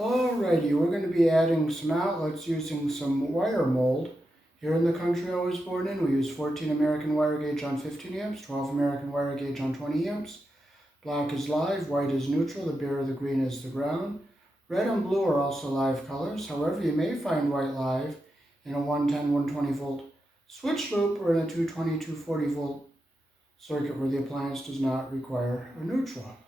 Alrighty, we're going to be adding some outlets using some wire mold. Here in the country I was born in, we use 14 American wire gauge on 15 amps, 12 American wire gauge on 20 amps. Black is live, white is neutral, the bare or the green is the ground. Red and blue are also live colors. However, you may find white live in a 110, 120 volt switch loop or in a 220, 240 volt circuit where the appliance does not require a neutral.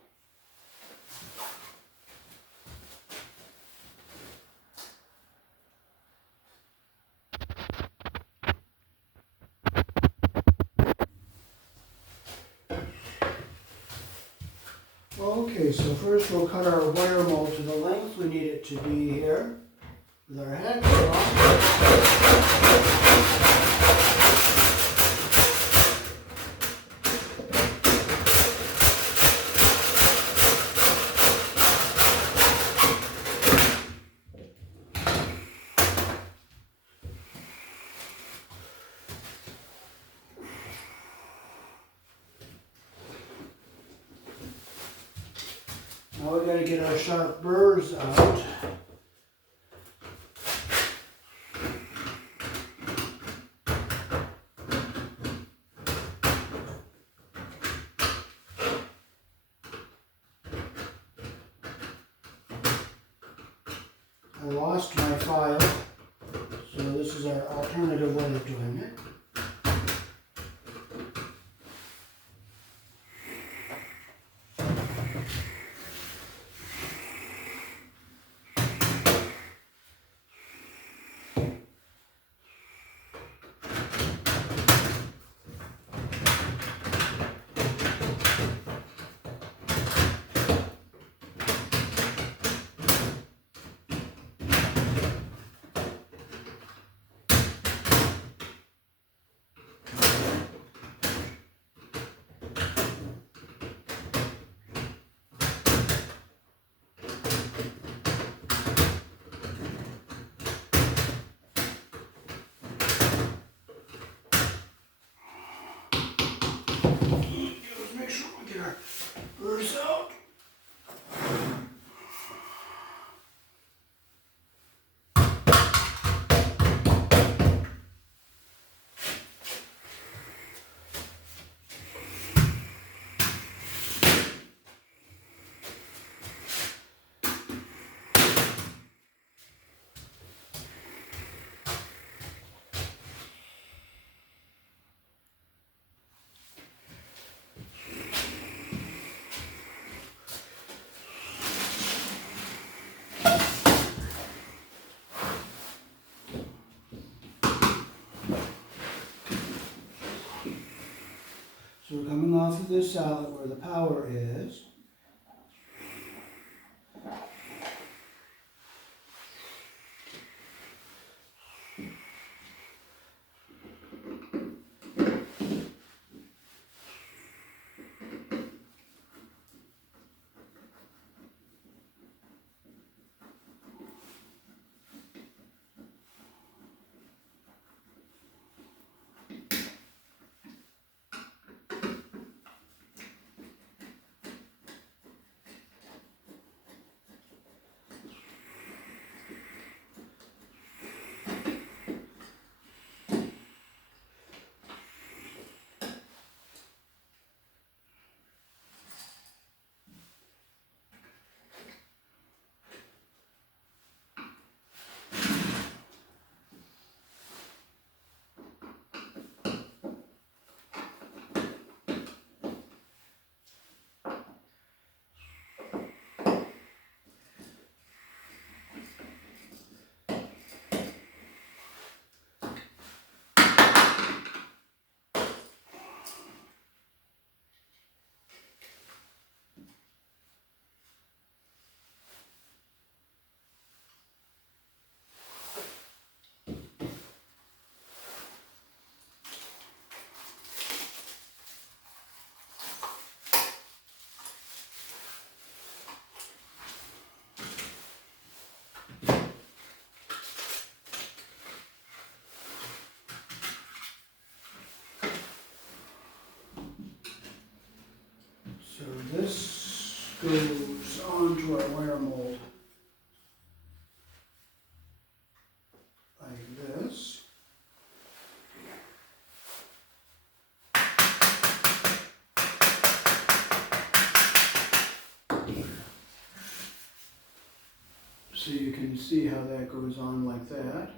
Okay, so first we'll cut our wire mold to the length we need it to be here with our hacksaw. Now we got to get our sharp burrs out. I lost my file, so this is our alternative way of doing it. Make sure we get our burrs out. So we're coming off of this outlet where the power is. So this goes onto our wire mold. can see how that goes on like that.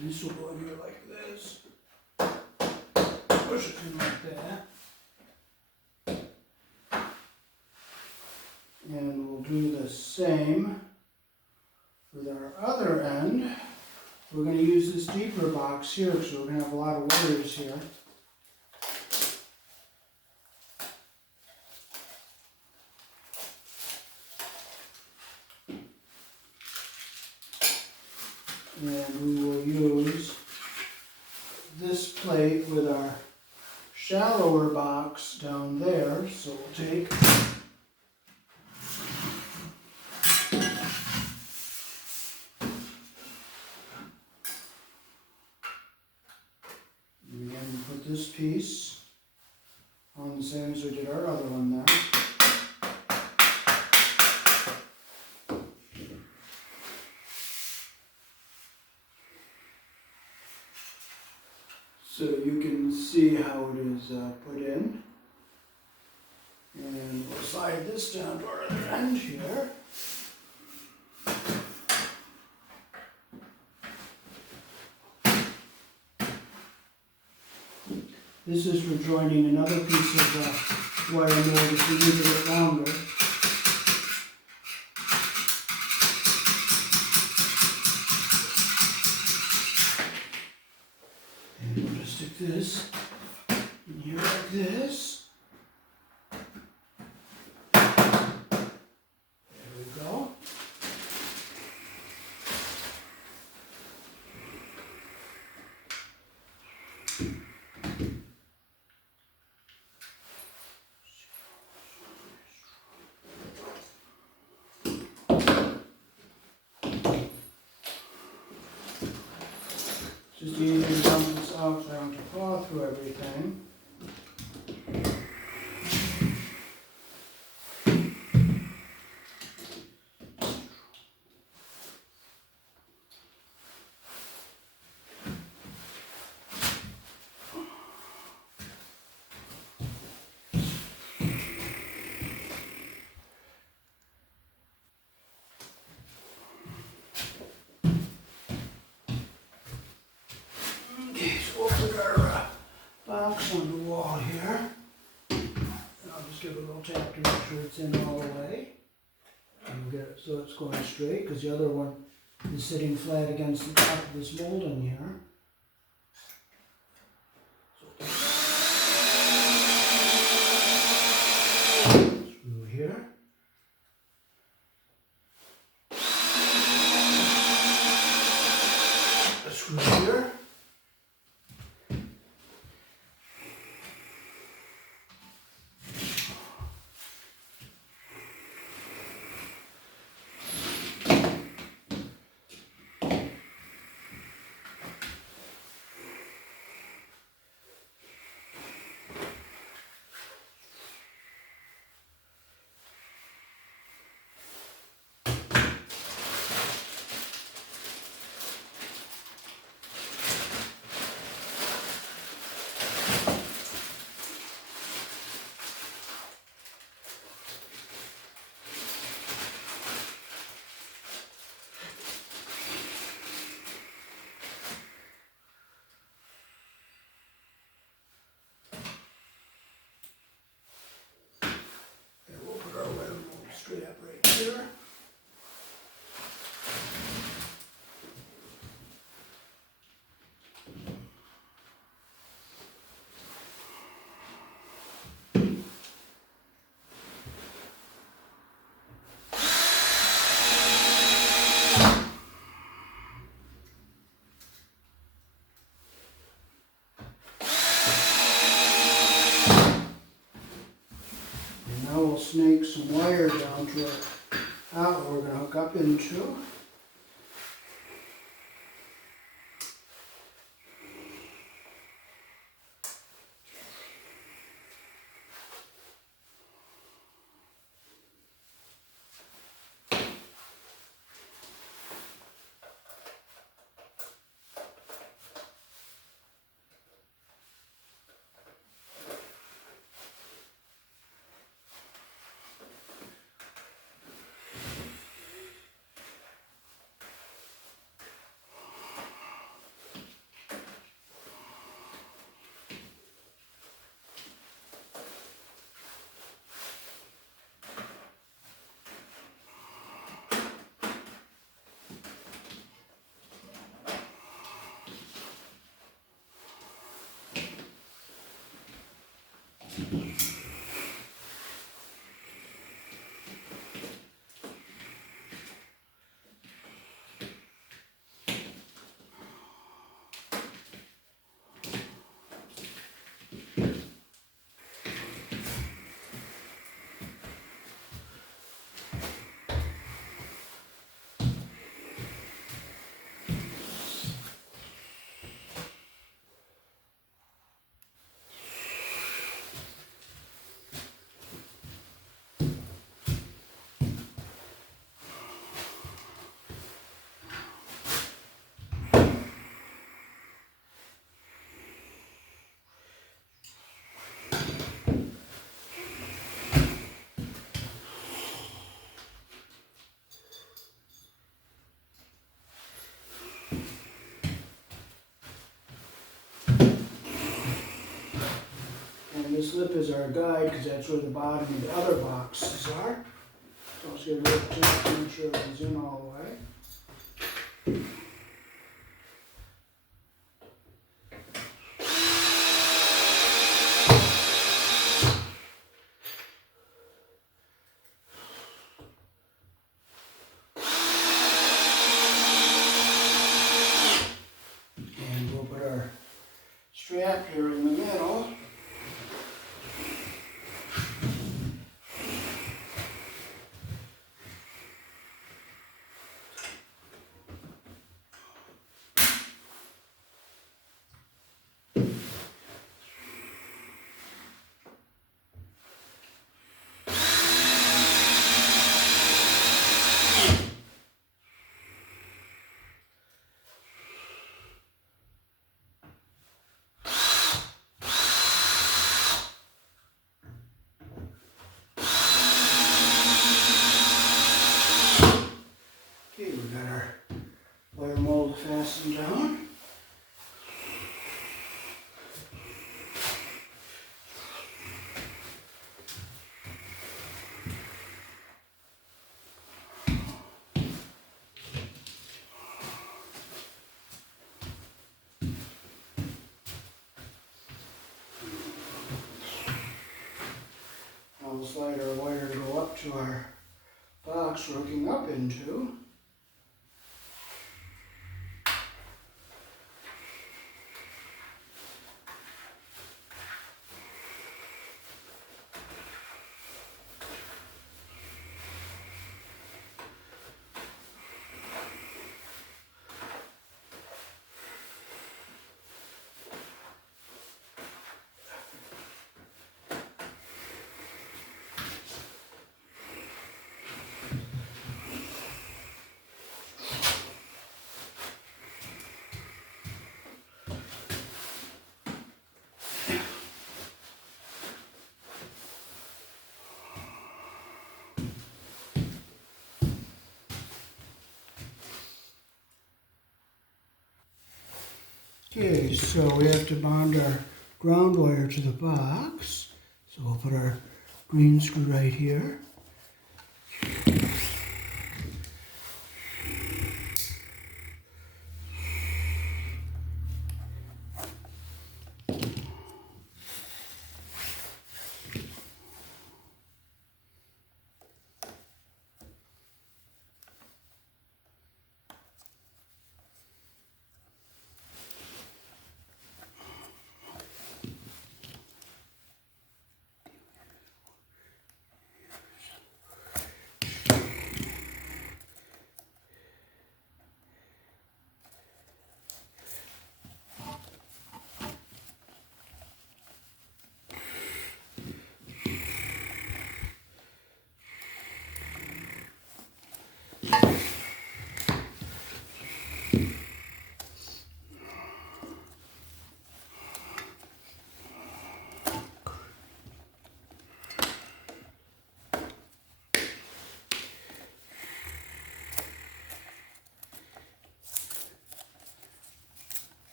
This will go in here like this. Push it in like that. And we'll do the same with our other end. We're going to use this deeper box here because we're going to have a lot of wires here. And we will use this plate with our shallower box down there. So we'll take and again put this piece on the same as we did our other one there. So you can see how it is put in. And we'll slide this down to our other end here. This is for joining another piece of wire mold if you need it longer. And we'll just stick this in here like this. There we go. Just easy to dump this out so I don't have to claw through everything. Okay, so we'll put our box on the wall here. And I'll just give it a little tap to make sure it's in all the way. And we'll get it so it's going straight, because the other one is sitting flat against the top of this molding here. Screw here. A screw here. Straight up right here. And now we'll snake some wire down to our outlet we're going to hook up into. this lip as our guide because that's where the bottom of the other boxes are. So I'll just give it a little tap to make sure it goes in all the way. And we'll put our strap here in the middle. Okay, we got our wire mold fastened down. Now we'll slide our wire to go up to our box we're hooking up into. Okay, so we have to bond our ground wire to the box. So we'll put our green screw right here.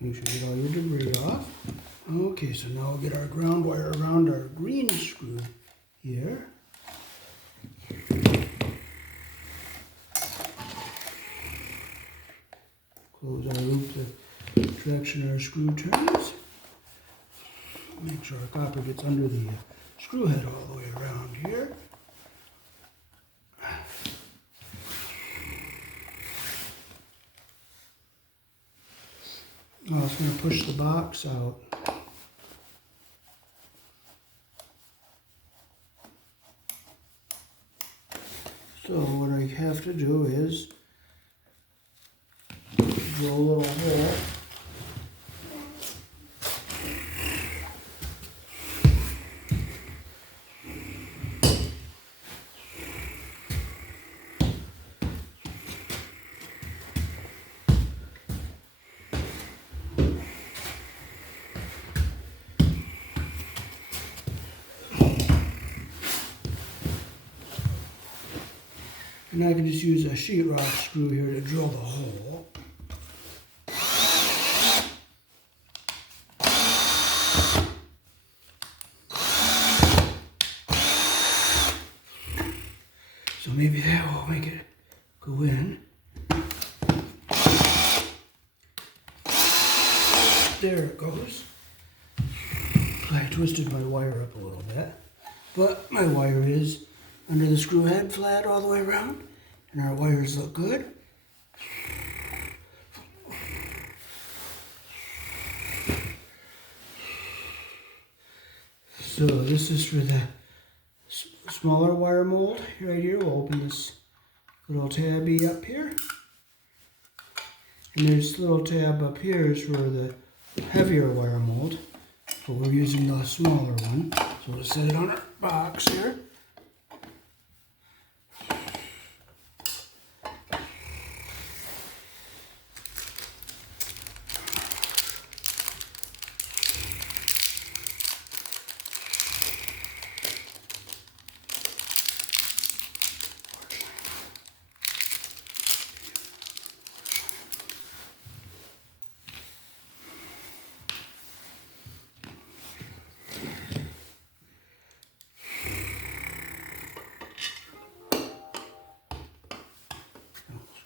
Make sure you get all your debris off. Okay, so now we'll get our ground wire around our green screw here. Close our loop the direction our screw turns. Make sure our copper gets under the screw head all the way around here. Now it's going to push the box out. So what I have to do is drill a little hole. And I can just use a sheetrock screw here to drill the hole. make it go in. There it goes. I twisted my wire up a little bit, but my wire is under the screw head flat all the way around, and our wires look good. So this is for the smaller wire mold right here. We'll open this little tabby up here. And this little tab up here is for the heavier wire mold, but we're using the smaller one. So we'll set it on our box here.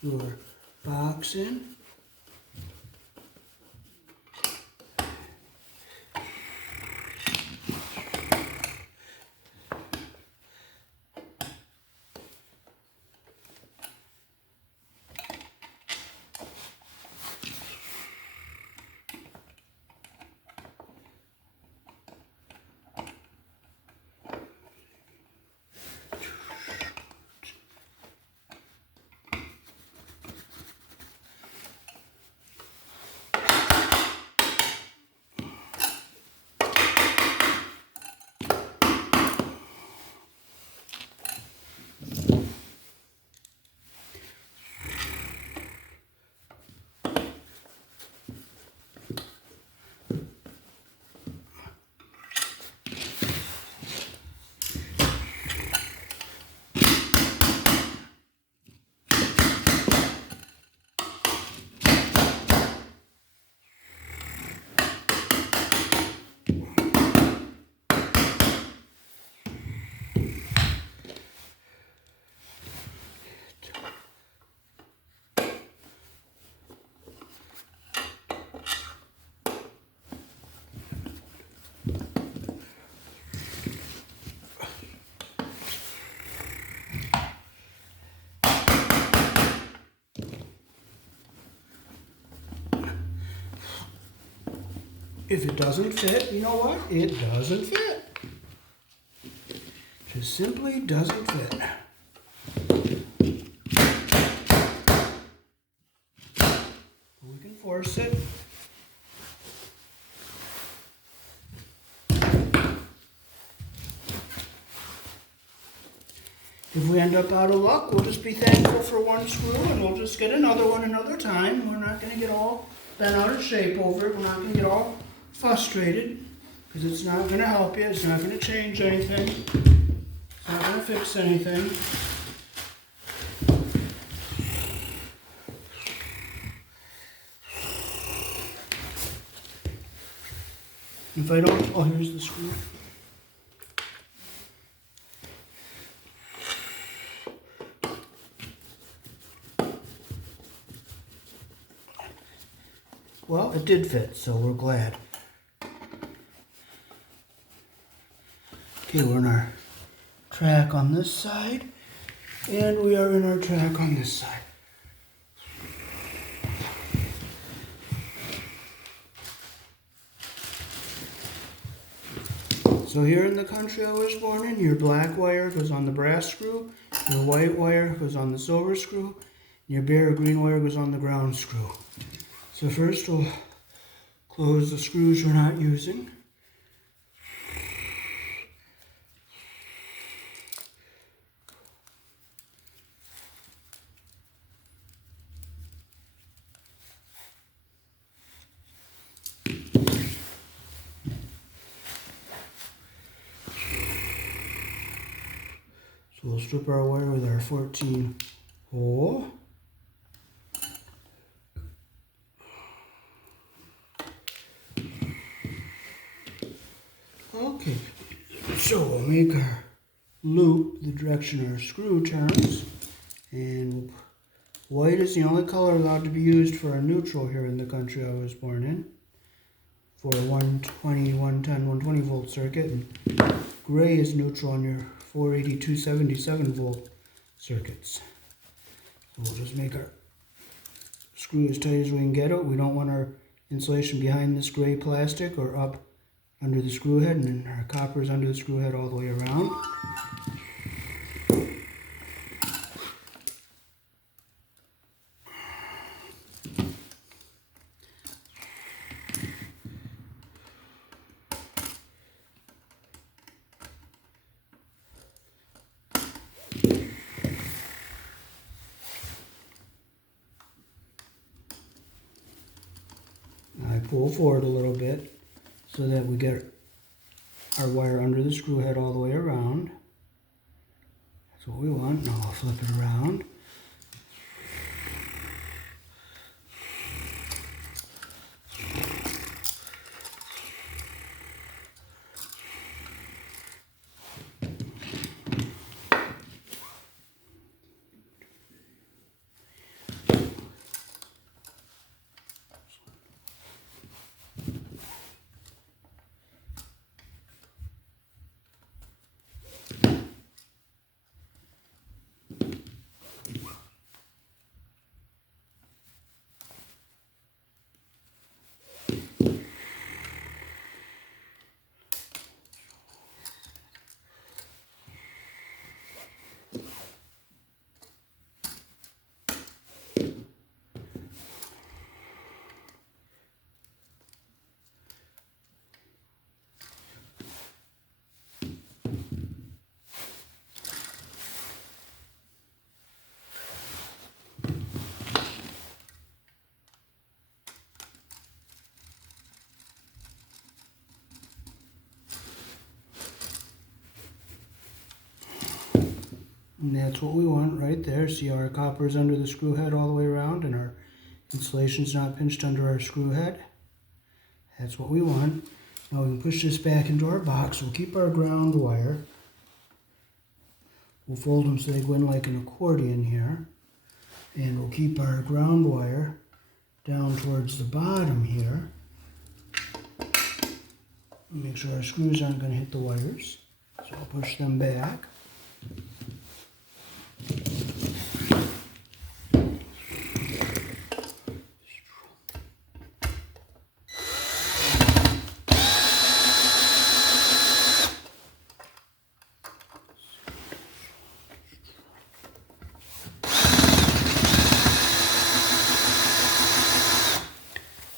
Screw our box in. If it doesn't fit, you know what? It doesn't fit. Just simply doesn't fit. We can force it. If we end up out of luck, we'll just be thankful for one screw and we'll just get another one another time. We're not going to get all bent out of shape over it. We're not going to get all frustrated because it's not going to help you. It's not going to change anything. It's not going to fix anything. If I don't, oh, here's the screw. Well, it did fit, so we're glad. Okay, we're in our track on this side, and we are in our track on this side. So here in the country I was born in, your black wire goes on the brass screw, your white wire goes on the silver screw, and your bare green wire goes on the ground screw. So first we'll close the screws we're not using. So we'll strip our wire with our 14 hole. Okay, so we'll make our loop the direction our screw turns. And white is the only color allowed to be used for a neutral here in the country I was born in, for a 120, 110, 120 volt circuit. And gray is neutral on your 480, 277 volt circuits. So we'll just make our screw as tight as we can get it. We don't want our insulation behind this gray plastic or up under the screw head, and then our copper is under the screw head all the way around. I pull forward a little bit so that we get our wire under the screw head all the way around. That's what we want. Now I'll flip it around. And that's what we want right there. See how our copper is under the screw head all the way around and our insulation's not pinched under our screw head. That's what we want. Now we can push this back into our box. We'll keep our ground wire. We'll fold them so they go in like an accordion here. And we'll keep our ground wire down towards the bottom here. Make sure our screws aren't going to hit the wires. So I'll push them back.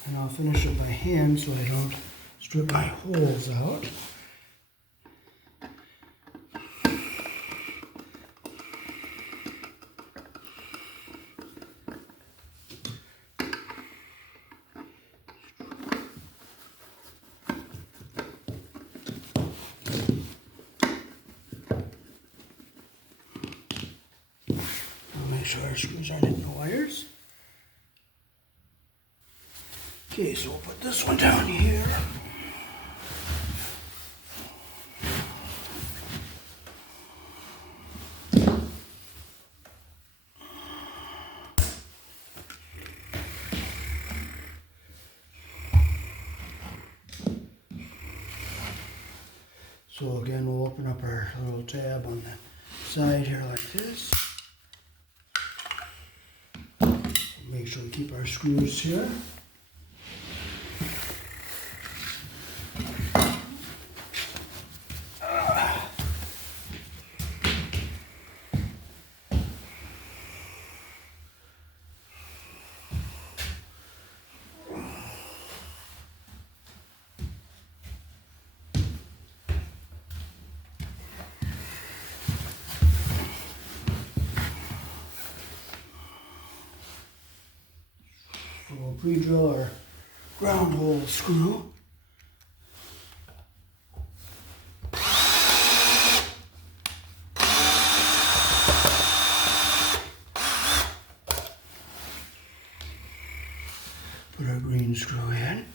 And I'll finish it by hand so I don't strip my holes out. Make sure our screws aren't in the wires. Okay, so we'll put this one down here. So again, we'll open up our little tab on the side here like this. Make sure we keep our screws here. So we'll pre-drill our ground hole screw. Put our green screw in.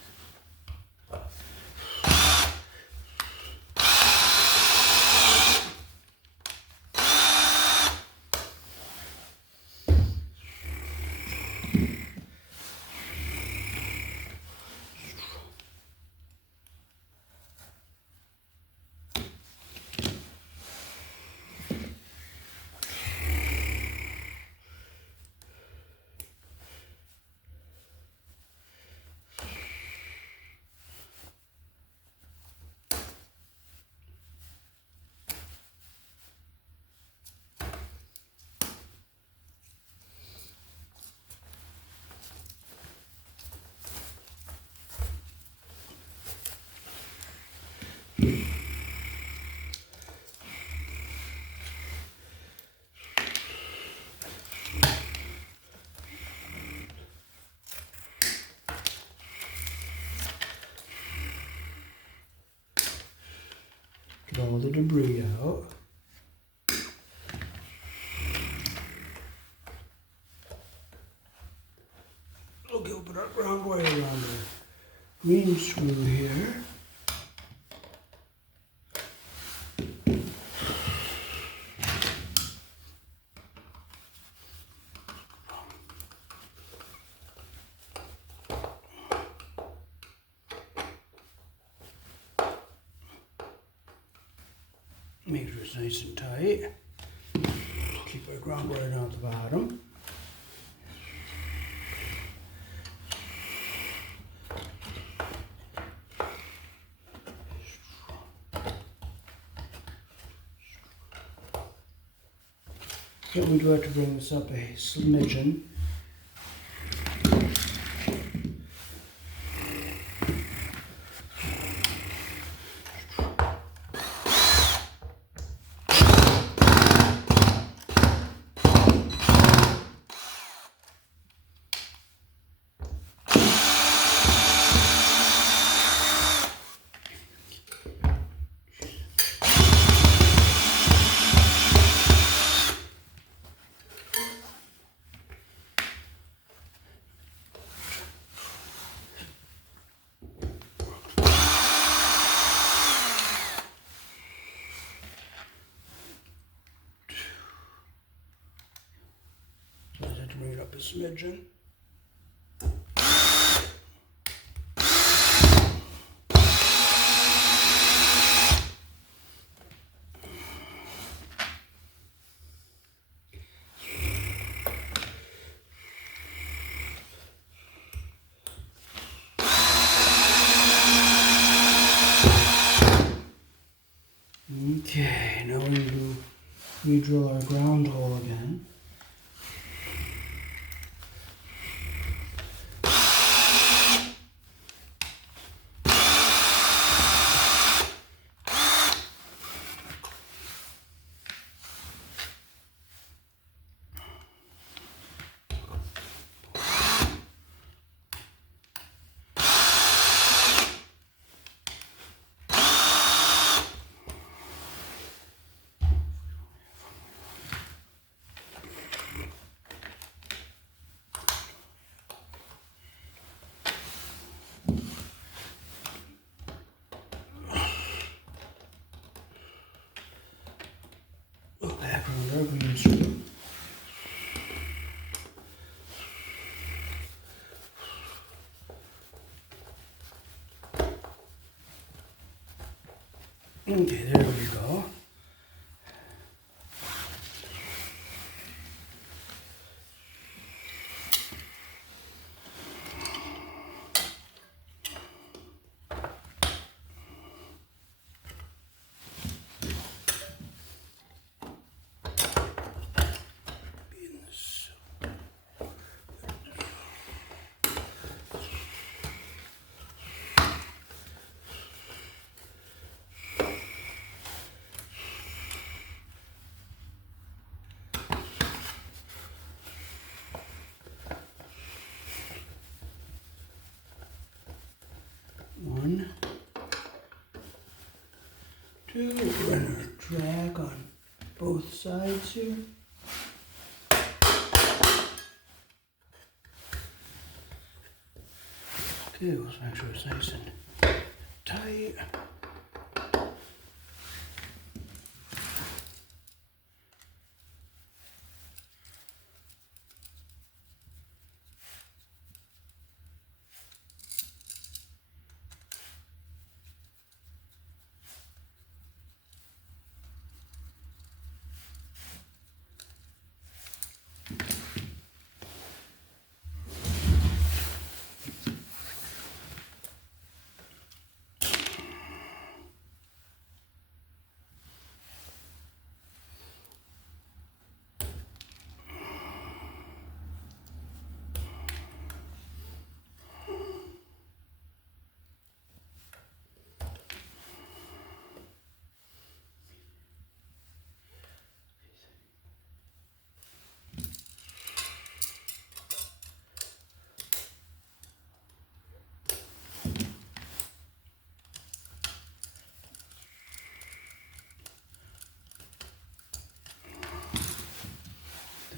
debris out. Okay, we'll put our ground wire around the green screw here. Make sure it's nice and tight. Keep our ground wire down at the bottom. Then we do have to bring this up a smidgen. Bring it up a smidgen. Okay, now we're going to re-drill our ground hole again. Back around our green screw. Okay, there we go. One, two, run our drag on both sides here. Okay, let's make sure it's nice and tight.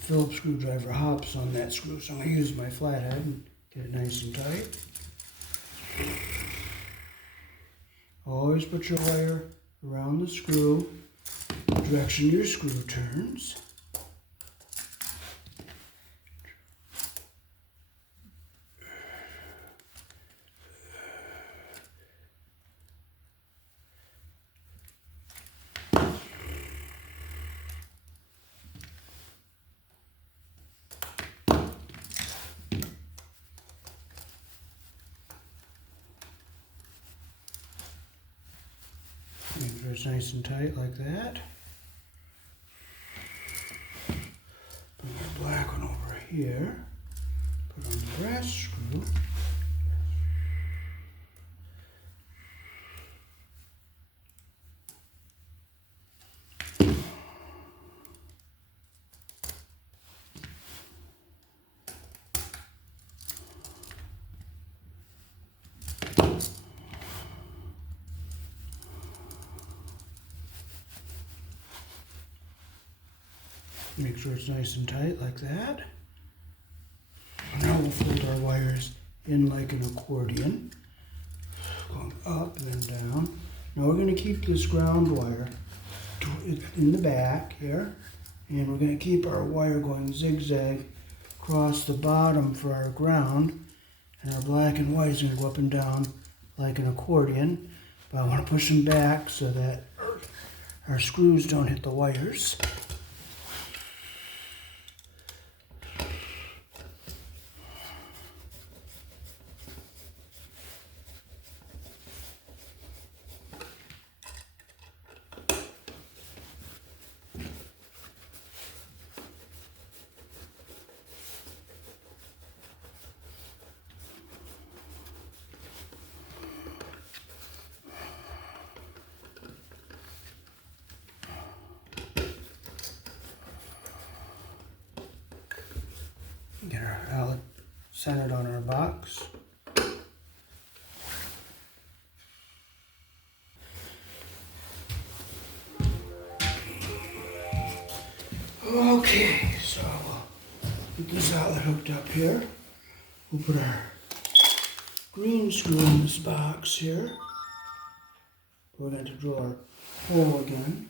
Phillips screwdriver hops on that screw, so I'm going to use my flathead and get it nice and tight. Always put your wire around the screw, the direction your screw turns. Make sure it's nice and tight like that. Bring our black one over here. Put on the brass screw. Make sure it's nice and tight like that. Now we'll fold our wires in like an accordion, going up and down. Now we're going to keep this ground wire in the back here, and we're going to keep our wire going zigzag across the bottom for our ground, and our black and white is going to go up and down like an accordion, but I want to push them back so that our screws don't hit the wires. Get our outlet centered on our box. Okay, so we'll get this outlet hooked up here. We'll put our green screw in this box here. We're going to drill our hole again.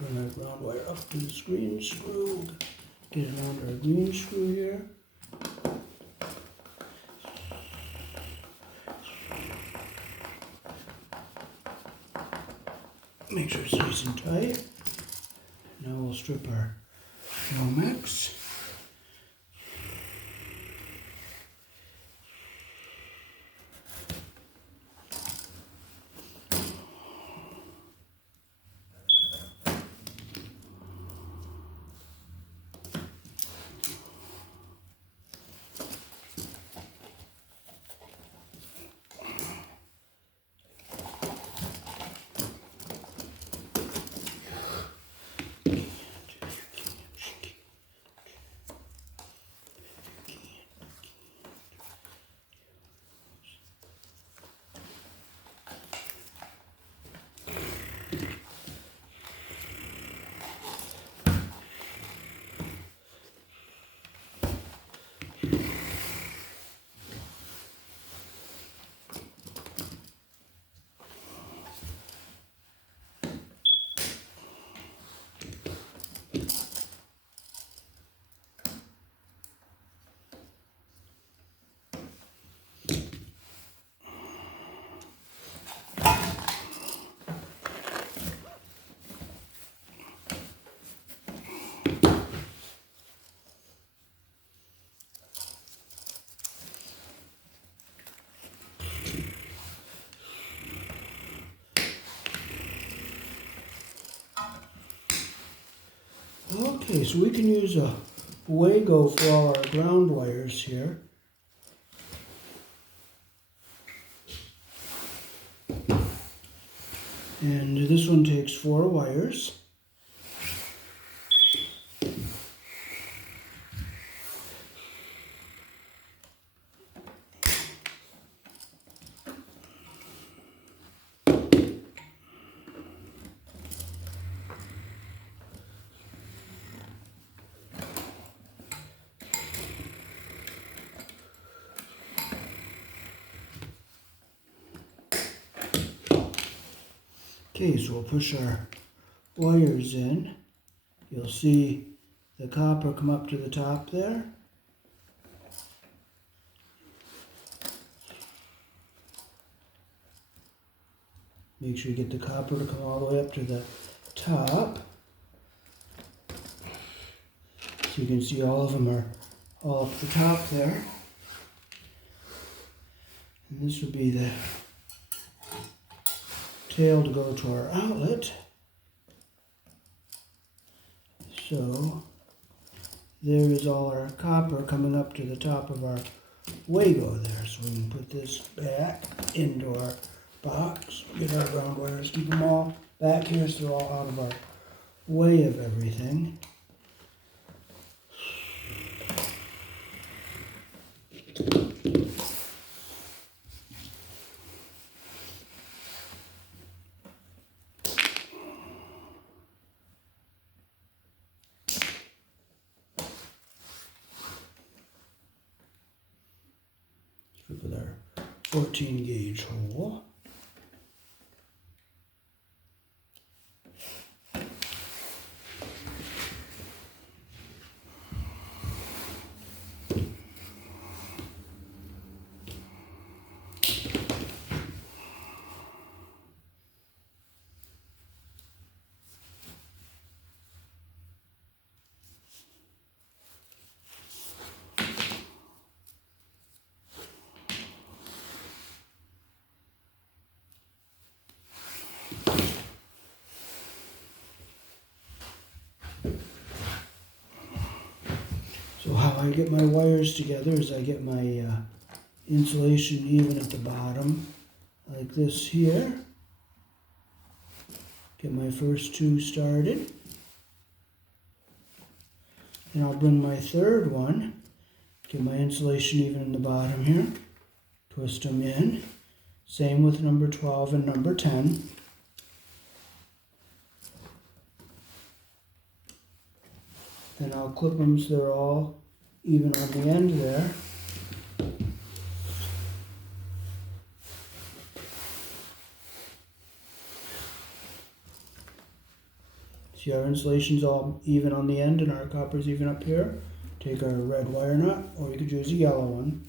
Bring our ground wire up to this green screw. Get it onto our green screw here. Make sure it's nice and tight. Now we'll strip our Filmex. Okay, so we can use a Wago for all our ground wires here. And this one takes 4 wires. Okay, so we'll push our wires in. You'll see the copper come up to the top there. Make sure you get the copper to come all the way up to the top. So you can see all of them are all up the top there. And this would be the tail to go to our outlet. So there is all our copper coming up to the top of our Wago there. So we can put this back into our box, get our ground wires, keep them all back here so they're all out of our way of everything. With our 14 gauge hole. So how I get my wires together is I get my insulation even at the bottom, like this here. Get my first 2 started. Then I'll bring my third one, get my insulation even in the bottom here, twist them in. Same with number 12 and number 10. Then I'll clip them so they're all even on the end there. See, our insulation's all even on the end and our copper's even up here. Take our red wire nut, or you could use a yellow one.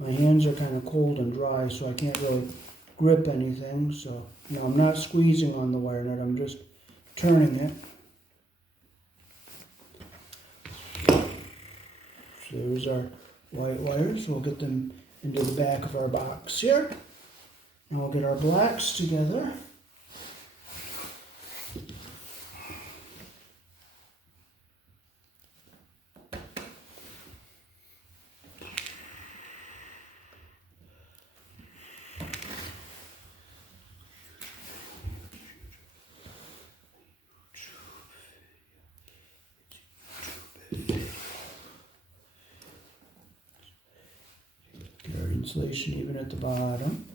My hands are kind of cold and dry, so I can't really grip anything. So, I'm not squeezing on the wire nut, I'm just turning it. So there's our white wires. We'll get them into the back of our box here. Now we'll get our blacks together. Get our insulation even at the bottom.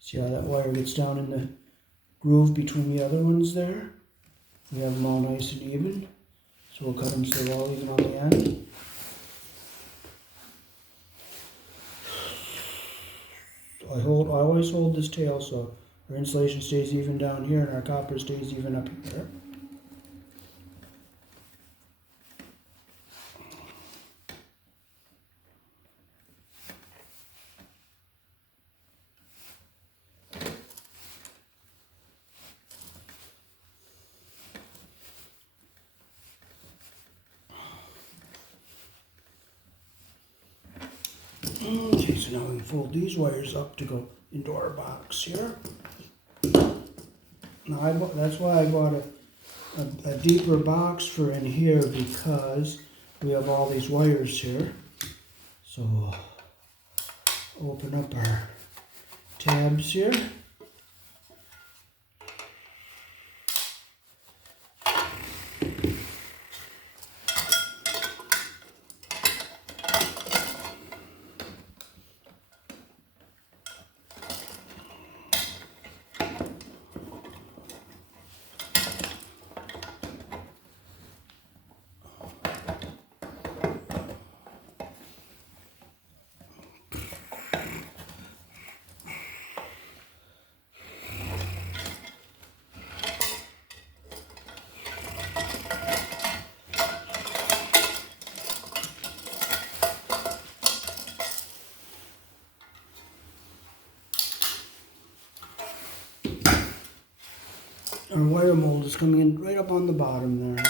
See how that wire gets down in the groove between the other ones there? We have them all nice and even. So we'll cut them so they're all even on the end. I always hold this tail so our insulation stays even down here and our copper stays even up here. Okay, so now we can fold these wires up to go into our box here. Now that's why I bought a deeper box for in here, because we have all these wires here. So we'll open up our tabs here. Our wire mold is coming in right up on the bottom there.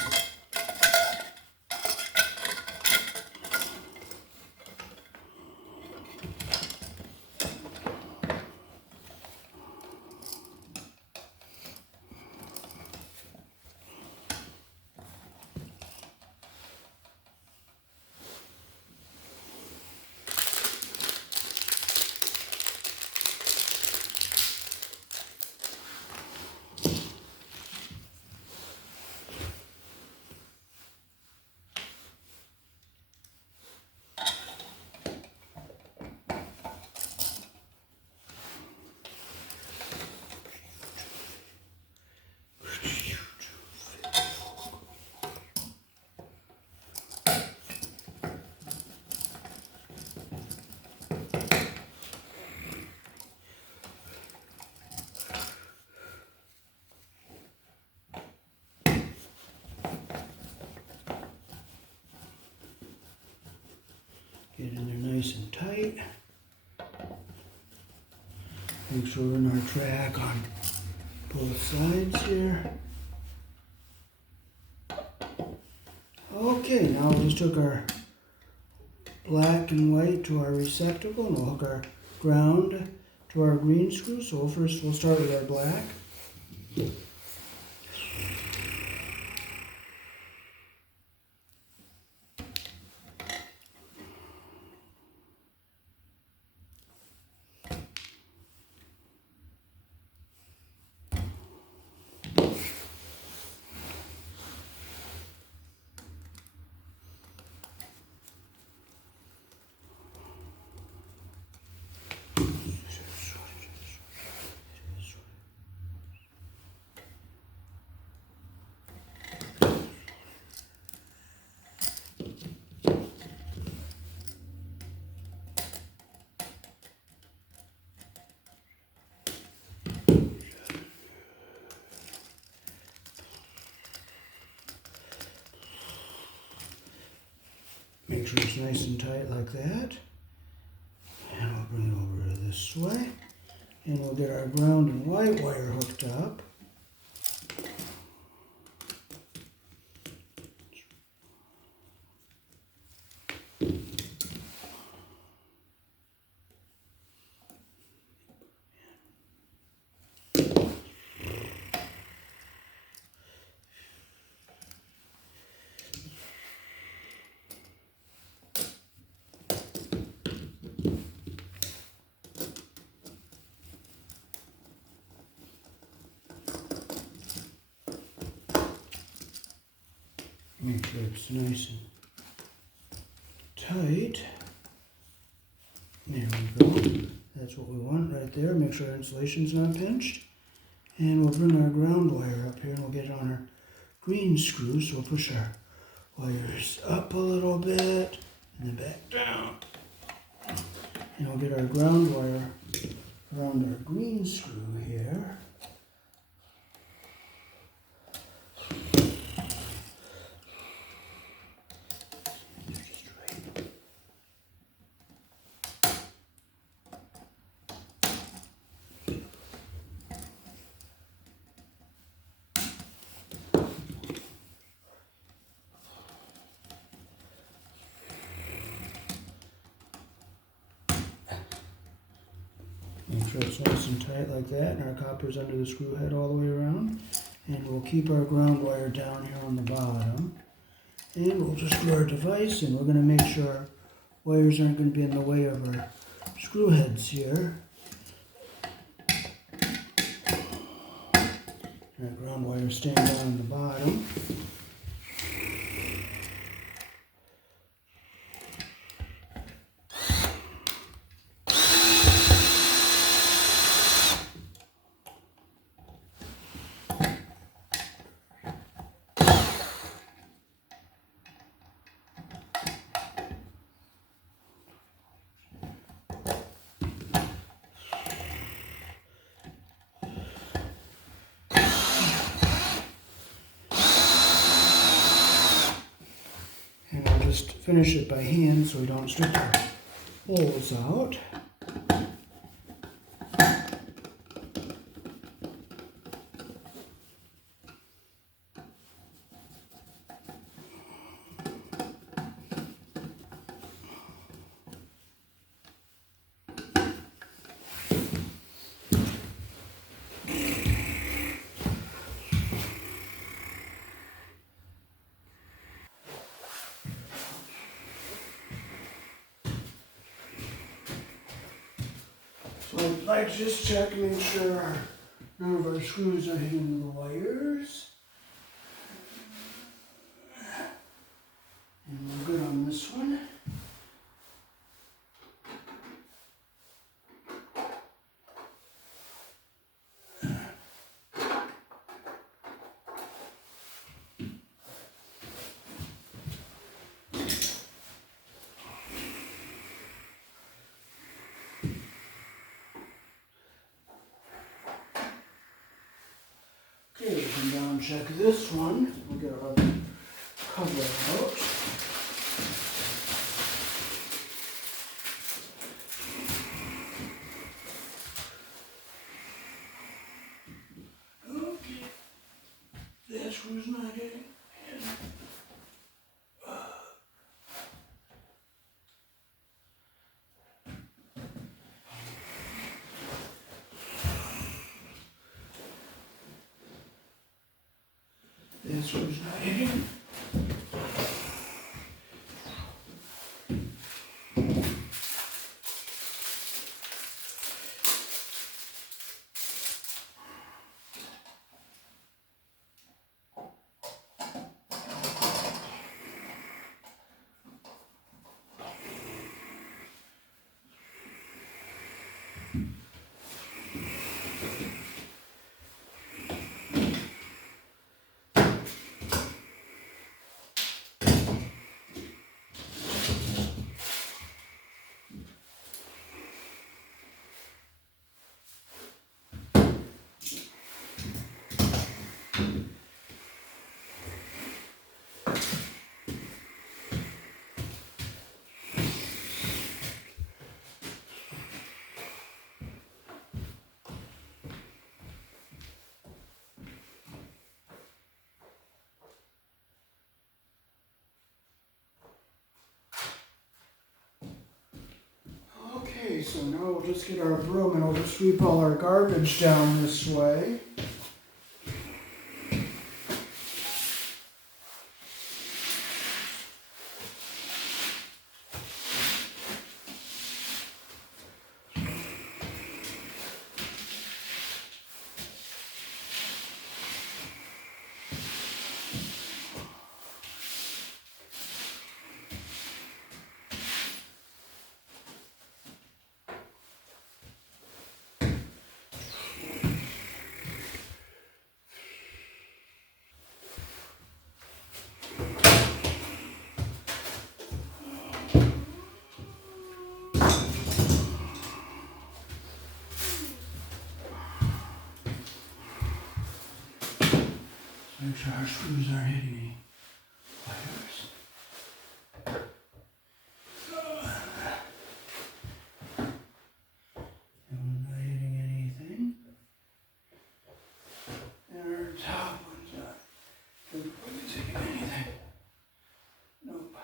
Get in there nice and tight. Make sure we're in our track on both sides here. Okay, now we just took our black and white to our receptacle and we'll hook our ground to our green screw. So first we'll start with our black. Make sure it's nice and tight like that. And we'll bring it over this way. And we'll get our ground and white wire hooked up. Make sure it's nice and tight. There we go. That's what we want right there. Make sure our insulation's not pinched. And we'll bring our ground wire up here and we'll get it on our green screw. So we'll push our wires up a little bit and then back down. And we'll get our ground wire around our green screw here. Make sure it's nice and tight like that, and our copper's under the screw head all the way around. And we'll keep our ground wire down here on the bottom. And we'll just screw our device, and we're going to make sure our wires aren't going to be in the way of our screw heads here. Our ground wire staying down on the bottom. And I'll just finish it by hand so we don't stretch our holes out. So I'd like to just check and make sure none of our screws are hitting the wires. And we're good on this one. Okay, we can down check this one. We'll get our other cover out. Okay, that screw's not getting in. That screw's not hitting. Okay, so now we'll just get our broom and we'll just sweep all our garbage down this way. sure our screws aren't hitting any wires. And we're not hitting anything. And our top one's not. Everybody's hitting anything. Nope.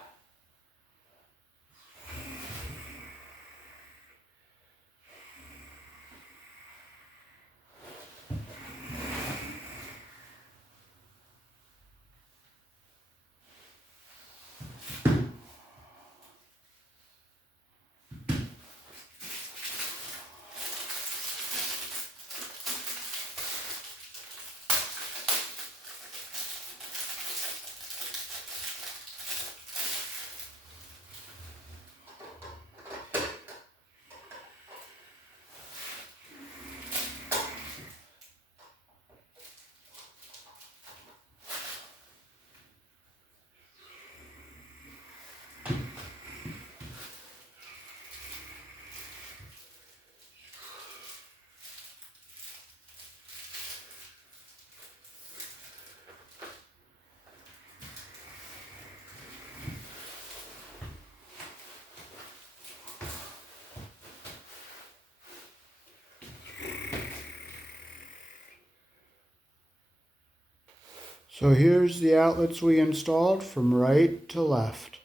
So here's the outlets we installed from right to left.